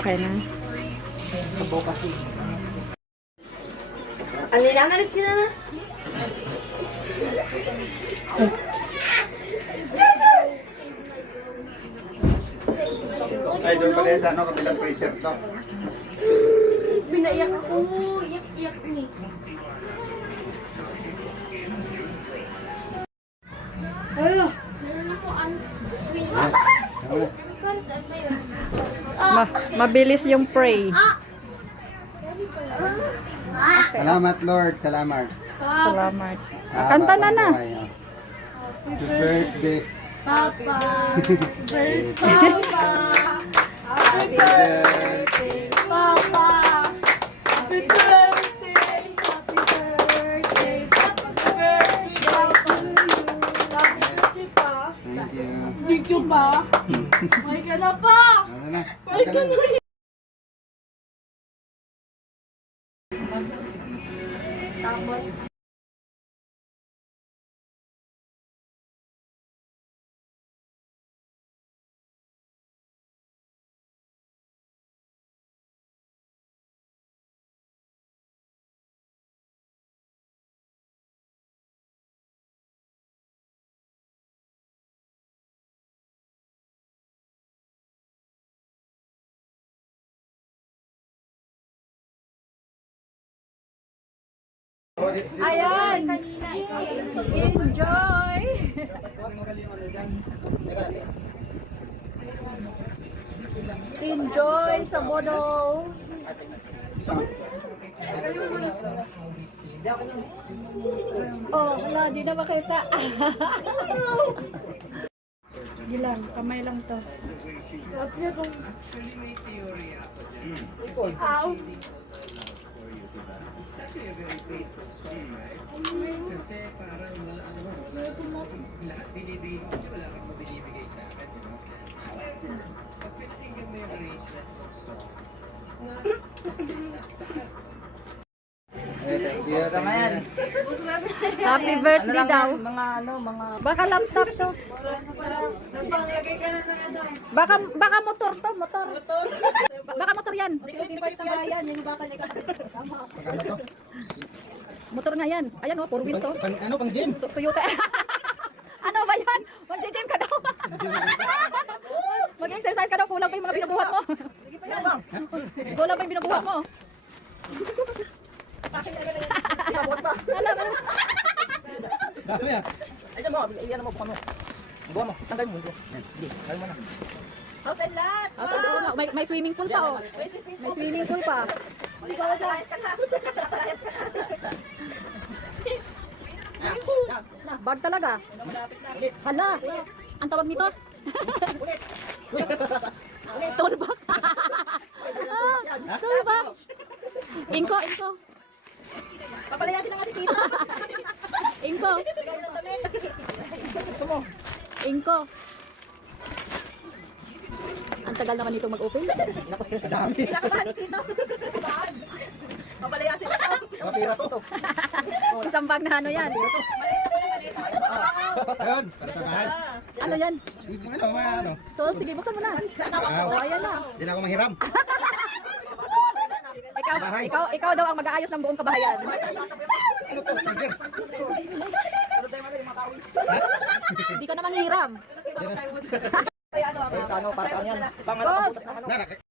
Okay na. Alina, nalis ka na. Ay, doon pala sa ano, kabilang freezer to. Binaiyak ako. Iyak-iyak ni. Hello. Mabilis yung pray. Salamat, Lord. Salamat. Salamat. Kanta na na. Happy birthday. Papa. Happy birthday. Papa. Happy birthday. Happy birthday. Happy birthday. Happy birthday pa. Thank you. Thank you pa. May ka na pa. Ano na? May ka na. Tapos ayan. Enjoy. Enjoy sa Bodo. Oh, wala, di na makita. Di lang, kamay lang to. Ow. Kasi parang wala ano ba, lahat binibigay ko kasi wala kang mabinibigay sa akin, you know? However, pag pinakinggan mo yung arrangement ng song, it's not Thank you. Tamayan. Happy birthday daw. Mga Baka laptop to. Baka motor to, motor. Baka motor yan. Motor nga yan. Ayan oh, 4 wheels oh. ano pang gym? Toyota. Ano ba yan? Mag-gym ka daw. Mag-exercise ka daw, kulang pa yung mga binubuhat mo. Kulang pa yung binubuhat mo. Alam mo. Dami ah. Ayan mo, iyan mo, bukan mo. Bukan mo, tanggal mo. Hindi, tanggal mo na. House and lot! May swimming pool pa oh. May swimming pool pa. Bag talaga. Hala. Ang tawag nito? Toolbox. Toolbox. Inko. Papalayasin na nga si Tito. Inko. Inko. Ang tagal naman itong mag-open. Dami. Kinakabahan si Tito. Papalayasin na to. Kapira to. Isang bag na ano yan. Ayun, para sa bahay. Ano yan? Ano? To, sige, buksan mo na. Oh, ayan na. Hindi na ako manghiram. Ikaw daw ang mag-aayos ng buong kabahayan. Ano to? Charger. Hindi ka naman hiram. Sa ano, para saan yan? Pangalan, Bob! butas ng ano. Nara,